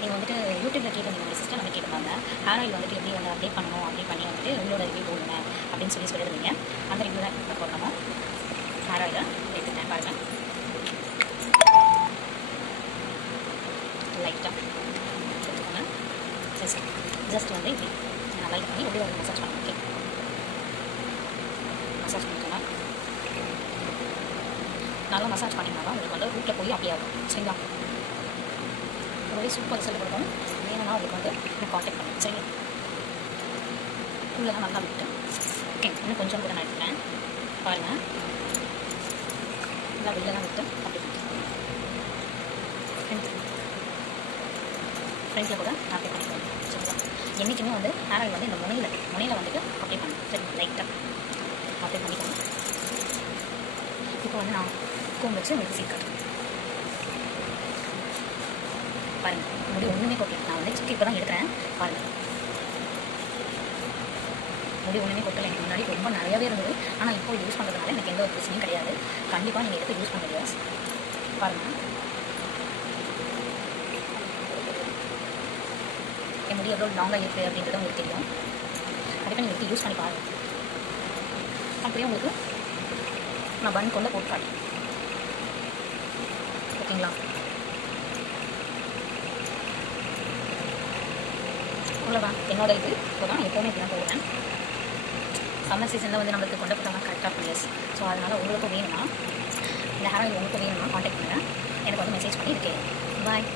நீங்கள் வந்துட்டு யூடியூப்பில் கேட்டிருந்தீங்க உங்கள் சிஸ்டர் வந்து கேட்டிருந்தாங்க ஹேர் ஆயில் வந்துட்டு எப்படி வந்து அப்டேட் பண்ணணும் அப்படி பண்ணி வந்துட்டு உங்களோட ரிவ்யூ போடுங்க அப்படின்னு சொல்லியிருந்தீங்க. அந்த ரிவ்யூ தான் இப்போ போடணும். ஹேர் ஆயிலை எடுத்துட்டேன் பாருங்கள். லைட்டாக எடுத்துக்கோங்க. ஜஸ்ட் வந்து இப்படி நல்லா இது பண்ணி உள்ளே வந்து மசாஜ் பண்ணணும். ஓகே, மசாஜ் பண்ணிக்கோங்க. நல்லா மசாஜ் பண்ணிங்கன்னா தான் உங்களுக்கு வந்து ரூட்டில் போய் அப்படியே ஆகும். சரிங்களா? ரொம்பவே சூப்பர் ரிசல்ட் கொடுக்கும். வேணும்னா உங்களுக்கு வந்து நான் காண்டாக்ட் பண்ணுறேன். சரிங்களா? உள்ளெல்லாம் நல்லா விட்டு ஓகே, இன்னும் கொஞ்சம் கூட நான் எடுத்துக்கிறேன் பாருங்கள். நல்லா வெளிலலாம் விட்டு அப்படி ஃப்ரெண்டில் கூட அப்ளை பண்ணிக்கோங்க. சரிங்களா? என்றைக்குமே வந்து ஹேர் ஆயில் வந்து இந்த முனையில் வந்துட்டு அப்ளை பண்ணணும். சரிங்களா? லைட்டாக அப்ளை பண்ணிக்கோங்க. இப்போ வந்து நான் கோம் வச்சு உங்களுக்கு சீக்கிரம் பாருங்கள். முடி ஒன்றுமே கொட்டல. நான் வந்து இப்போ தான் எடுக்கிறேன் பாருங்கள். முடி ஒன்றுமே கொட்டலை. எனக்கு முன்னாடி ரொம்ப நிறையாவே இருந்தது. ஆனால் இப்போ யூஸ் பண்ணுறதுனால எனக்கு எந்த ஒரு பிரச்சனையும் கிடையாது. கண்டிப்பாக நீங்கள் எடுத்து யூஸ் பண்ணுறீங்க பாருங்கள். என் முடி எவ்வளோ லாங்காக இருக்குது அப்படின்றது உங்களுக்கு தெரியும். கண்டிப்பாக நீங்கள் எடுத்து யூஸ் பண்ணி பாருங்கள். அப்படியே உங்களுக்கு நான் பன் கொண்டு போட்டு காட்டுறேன். ஓகேங்களா? அவ்வளோதான் என்னோட இது. இப்போ தான் எப்போவுமே இப்படி தான் போடுவேன். சம்மர் சீசனில் வந்து நம்மளுக்கு கொண்டு போட்டால் கரெக்டாக ப்ளஸ். ஸோ அதனால் உங்களுக்கும் வேணும்னா இந்த ஹேர் ஆயில் உங்களுக்கும் வேணும்னா காண்டாக்ட் பண்ணுங்கள். எனக்கு வந்து மெசேஜ் பண்ணி இருக்கேன். பாய்.